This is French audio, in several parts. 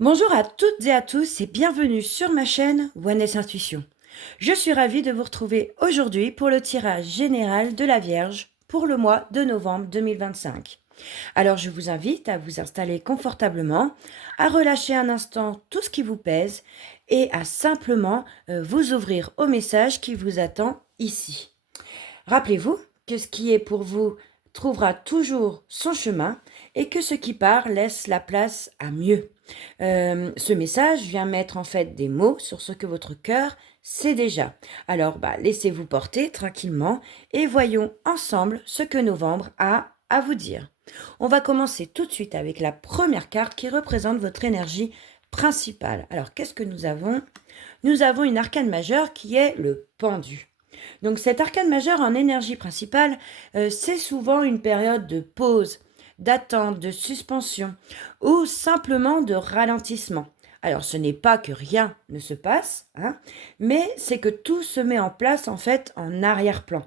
Bonjour à toutes et à tous et bienvenue sur ma chaîne Oneness Intuition. Je suis ravie de vous retrouver aujourd'hui pour le tirage général de la Vierge pour le mois de novembre 2025. Alors je vous invite à vous installer confortablement, à relâcher un instant tout ce qui vous pèse et à simplement vous ouvrir au message qui vous attend ici. Rappelez-vous que ce qui est pour vous trouvera toujours son chemin et que ce qui part laisse la place à mieux. Ce message vient mettre en fait des mots sur ce que votre cœur sait déjà. Alors laissez-vous porter tranquillement et voyons ensemble ce que novembre a à vous dire. On va commencer tout de suite avec la première carte qui représente votre énergie principale. Alors qu'est-ce que nous avons? Nous avons une arcane majeure qui est le pendu. Donc cet arcane majeur en énergie principale, c'est souvent une période de pause, d'attente, de suspension ou simplement de ralentissement. Alors ce n'est pas que rien ne se passe, mais c'est que tout se met en place en fait en arrière-plan.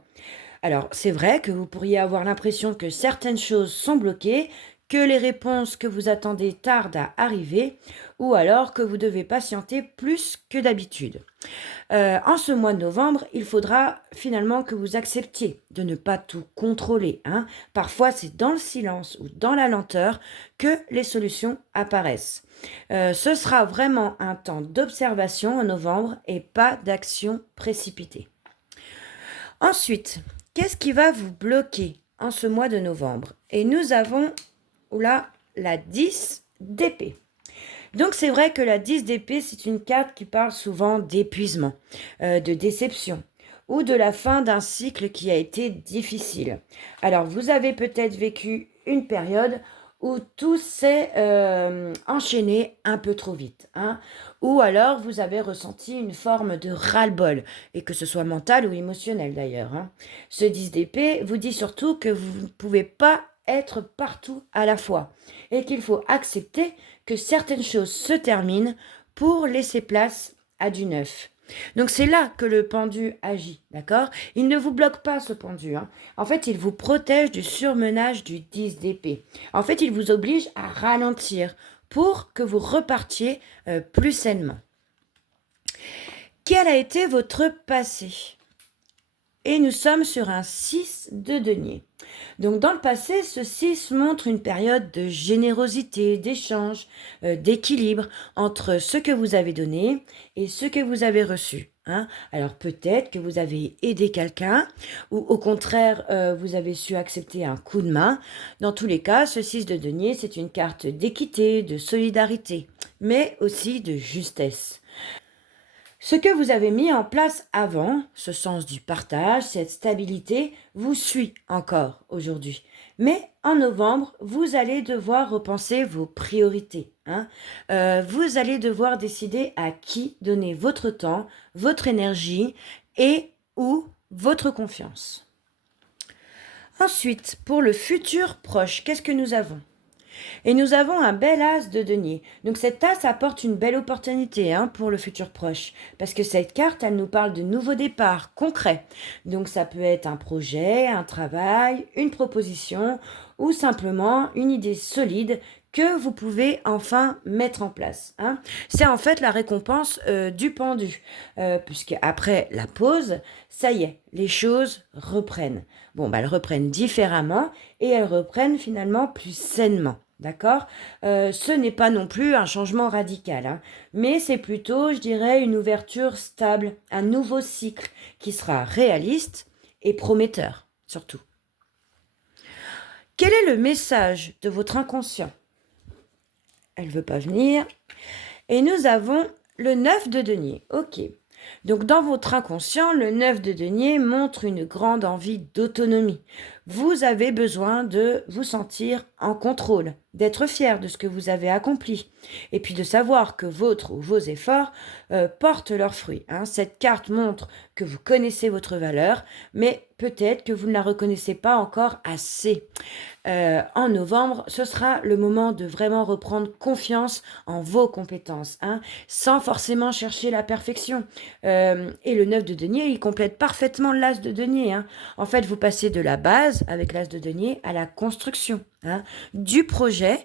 Alors, c'est vrai que vous pourriez avoir l'impression que certaines choses sont bloquées, que les réponses que vous attendez tardent à arriver, ou alors que vous devez patienter plus que d'habitude. En ce mois de novembre, il faudra finalement que vous acceptiez de ne pas tout contrôler. Parfois, c'est dans le silence ou dans la lenteur que les solutions apparaissent. Ce sera vraiment un temps d'observation en novembre et pas d'action précipitée. Ensuite, qu'est-ce qui va vous bloquer en ce mois de novembre? Et nous avons la 10 d'épée. Donc c'est vrai que la 10 d'épée, c'est une carte qui parle souvent d'épuisement, de déception ou de la fin d'un cycle qui a été difficile. Alors vous avez peut-être vécu une période où tout s'est enchaîné un peu trop vite. Ou alors vous avez ressenti une forme de ras-le-bol, et que ce soit mental ou émotionnel d'ailleurs. Ce 10 d'épée vous dit surtout que vous ne pouvez pas être partout à la fois, et qu'il faut accepter que certaines choses se terminent pour laisser place à du neuf. Donc c'est là que le pendu agit, d'accord? Il ne vous bloque pas ce pendu. En fait, il vous protège du surmenage du 10 d'épée. En fait, il vous oblige à ralentir pour que vous repartiez plus sainement. Quel a été votre passé? Et nous sommes sur un 6 de denier. Donc dans le passé, ce 6 montre une période de générosité, d'échange, d'équilibre entre ce que vous avez donné et ce que vous avez reçu. Alors peut-être que vous avez aidé quelqu'un ou au contraire, vous avez su accepter un coup de main. Dans tous les cas, ce 6 de denier, c'est une carte d'équité, de solidarité, mais aussi de justesse. Ce que vous avez mis en place avant, ce sens du partage, cette stabilité, vous suit encore aujourd'hui. Mais en novembre, vous allez devoir repenser vos priorités. Vous allez devoir décider à qui donner votre temps, votre énergie et ou votre confiance. Ensuite, pour le futur proche, qu'est-ce que nous avons? Et nous avons un bel as de denier. Donc cet as apporte une belle opportunité pour le futur proche. Parce que cette carte, elle nous parle de nouveaux départs concrets. Donc ça peut être un projet, un travail, une proposition ou simplement une idée solide que vous pouvez enfin mettre en place. C'est en fait la récompense du pendu. Puisque après la pause, ça y est, les choses reprennent. Elles reprennent différemment et elles reprennent finalement plus sainement. D'accord? Ce n'est pas non plus un changement radical, mais c'est plutôt, je dirais, une ouverture stable, un nouveau cycle qui sera réaliste et prometteur, surtout. Quel est le message de votre inconscient? Elle ne veut pas venir. Et nous avons le 9 de denier. Ok. Donc dans votre inconscient, le 9 de denier montre une grande envie d'autonomie. Vous avez besoin de vous sentir en contrôle, d'être fier de ce que vous avez accompli, et puis de savoir que votre ou vos efforts portent leurs fruits. Cette carte montre que vous connaissez votre valeur, mais peut-être que vous ne la reconnaissez pas encore assez. En novembre, ce sera le moment de vraiment reprendre confiance en vos compétences, sans forcément chercher la perfection. Et le 9 de denier, il complète parfaitement l'as de denier. En fait, vous passez de la base, avec l'as de denier, à la construction, du projet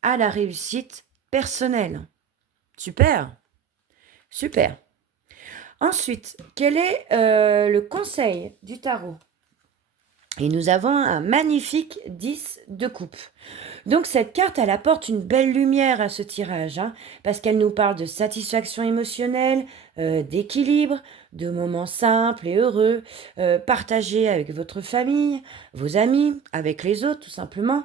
à la réussite personnelle. Super, super. Ensuite, quel est le conseil du tarot? Et nous avons un magnifique 10 de coupe. Donc cette carte, elle apporte une belle lumière à ce tirage, hein, parce qu'elle nous parle de satisfaction émotionnelle, d'équilibre, de moments simples et heureux, partagés avec votre famille, vos amis, avec les autres tout simplement.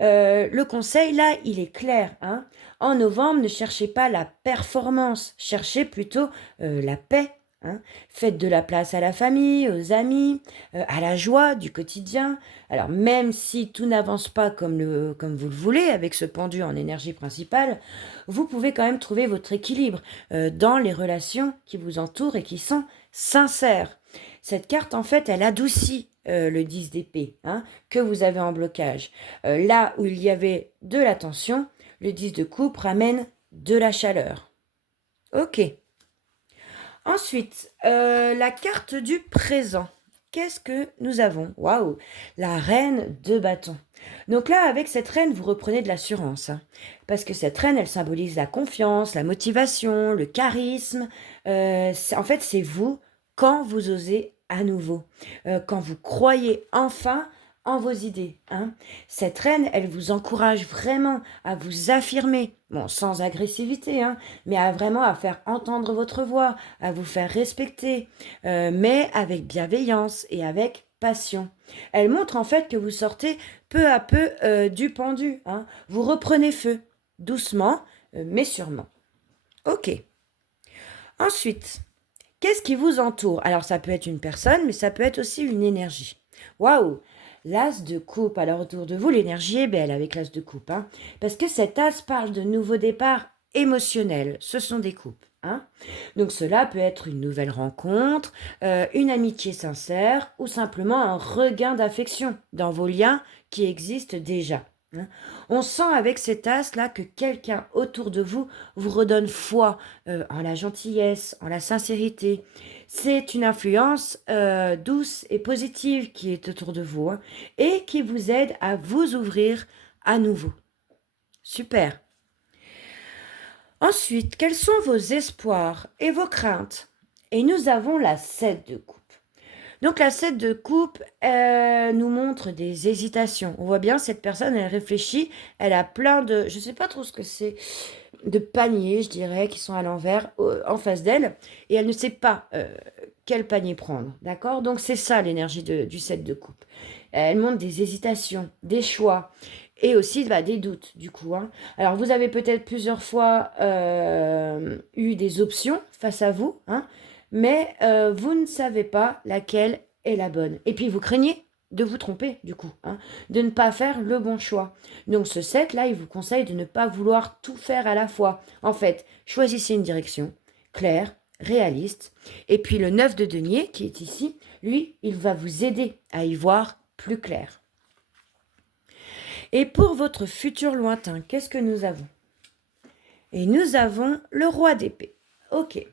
Le conseil là, il est clair, hein. En novembre, ne cherchez pas la performance, cherchez plutôt la paix. Hein. Faites de la place à la famille, aux amis, à la joie du quotidien. Alors même si tout n'avance pas comme vous le voulez, avec ce pendu en énergie principale, vous pouvez quand même trouver votre équilibre dans les relations qui vous entourent et qui sont sincères. Cette carte, en fait, elle adoucit le 10 d'épée hein, que vous avez en blocage. Là où il y avait de la tension, le 10 de coupe ramène de la chaleur. Ok. Ensuite, la carte du présent. Qu'est-ce que nous avons? Waouh, la reine de bâton. Donc là, avec cette reine, vous reprenez de l'assurance. Hein, parce que cette reine, elle symbolise la confiance, la motivation, le charisme. En fait, c'est vous quand vous osez à nouveau. Quand vous croyez enfin en vos idées. Hein. Cette reine, elle vous encourage vraiment à vous affirmer, bon, sans agressivité, hein, mais vraiment à faire entendre votre voix, à vous faire respecter, mais avec bienveillance et avec passion. Elle montre en fait que vous sortez peu à peu du pendu. Hein. Vous reprenez feu, doucement, mais sûrement. Ok. Ensuite, qu'est-ce qui vous entoure? Alors ça peut être une personne, mais ça peut être aussi une énergie. Waouh! L'as de coupe, alors autour de vous, l'énergie est belle avec l'as de coupe. Hein, parce que cet as parle de nouveaux départs émotionnels. Ce sont des coupes. Hein. Donc cela peut être une nouvelle rencontre, une amitié sincère ou simplement un regain d'affection dans vos liens qui existent déjà. Hein. On sent avec cet as-là que quelqu'un autour de vous vous redonne foi en la gentillesse, en la sincérité. C'est une influence douce et positive qui est autour de vous hein, et qui vous aide à vous ouvrir à nouveau. Super. Ensuite, quels sont vos espoirs et vos craintes? Et nous avons la 7 de coupe. Donc la 7 de coupe nous montre des hésitations. On voit bien cette personne, elle réfléchit, elle a plein de, je ne sais pas trop ce que c'est, de paniers, je dirais, qui sont à l'envers, en face d'elle, et elle ne sait pas quel panier prendre, d'accord? Donc c'est ça l'énergie du 7 de coupe. Elle montre des hésitations, des choix, et aussi des doutes, du coup. Hein. Alors vous avez peut-être plusieurs fois eu des options face à vous, hein, mais vous ne savez pas laquelle est la bonne. Et puis vous craignez de vous tromper, du coup, hein, de ne pas faire le bon choix. Donc ce set, là, il vous conseille de ne pas vouloir tout faire à la fois. En fait, choisissez une direction claire, réaliste. Et puis le 9 de denier, qui est ici, lui, il va vous aider à y voir plus clair. Et pour votre futur lointain, qu'est-ce que nous avons? Et nous avons le roi d'épée. Ok.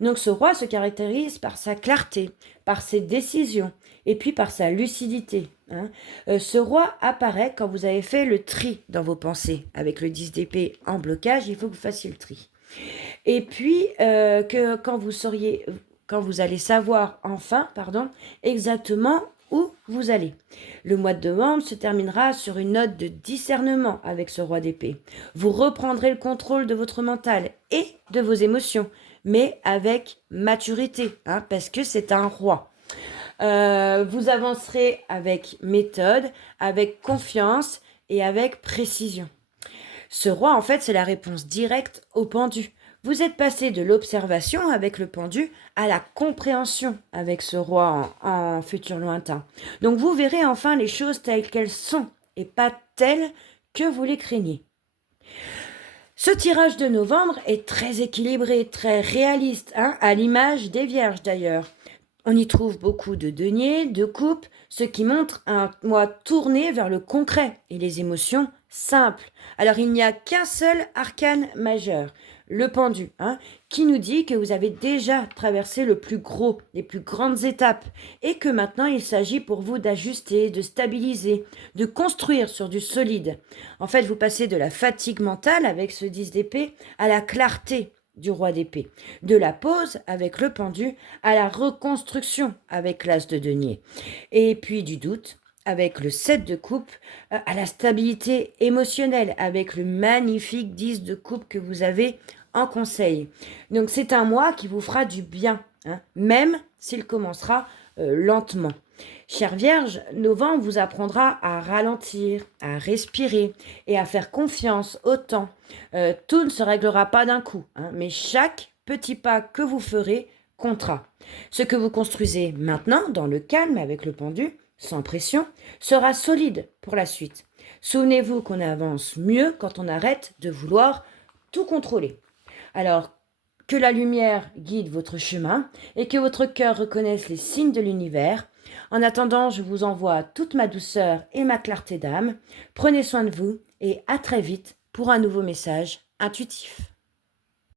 Donc ce roi se caractérise par sa clarté, par ses décisions et puis par sa lucidité. Hein. Ce roi apparaît quand vous avez fait le tri dans vos pensées. Avec le 10 d'épée en blocage, il faut que vous fassiez le tri. Et puis que quand vous allez savoir enfin, exactement où vous allez. Le mois de novembre se terminera sur une note de discernement avec ce roi d'épée. Vous reprendrez le contrôle de votre mental et de vos émotions, mais avec maturité, hein, parce que c'est un roi. Vous avancerez avec méthode, avec confiance et avec précision. Ce roi, en fait, c'est la réponse directe au pendu. Vous êtes passé de l'observation avec le pendu à la compréhension avec ce roi en futur lointain. Donc vous verrez enfin les choses telles qu'elles sont et pas telles que vous les craignez. Ce tirage de novembre est très équilibré, très réaliste, hein, à l'image des vierges d'ailleurs. On y trouve beaucoup de deniers, de coupes, ce qui montre un mois tourné vers le concret et les émotions Simple. Alors il n'y a qu'un seul arcane majeur, le pendu, qui nous dit que vous avez déjà traversé le plus gros, les plus grandes étapes, et que maintenant il s'agit pour vous d'ajuster, de stabiliser, de construire sur du solide. En fait, vous passez de la fatigue mentale avec ce 10 d'épée à la clarté du roi d'épée, de la pause avec le pendu à la reconstruction avec l'as de denier, et puis du doute avec le 7 de coupe à la stabilité émotionnelle avec le magnifique 10 de coupe que vous avez en conseil. Donc c'est un mois qui vous fera du bien, même s'il commencera lentement. Chère Vierge, novembre vous apprendra à ralentir, à respirer et à faire confiance au temps. Tout ne se réglera pas d'un coup, mais chaque petit pas que vous ferez comptera. Ce que vous construisez maintenant, dans le calme avec le pendu, sans pression, sera solide pour la suite. Souvenez-vous qu'on avance mieux quand on arrête de vouloir tout contrôler. Alors, que la lumière guide votre chemin et que votre cœur reconnaisse les signes de l'univers. En attendant, je vous envoie toute ma douceur et ma clarté d'âme. Prenez soin de vous et à très vite pour un nouveau message intuitif.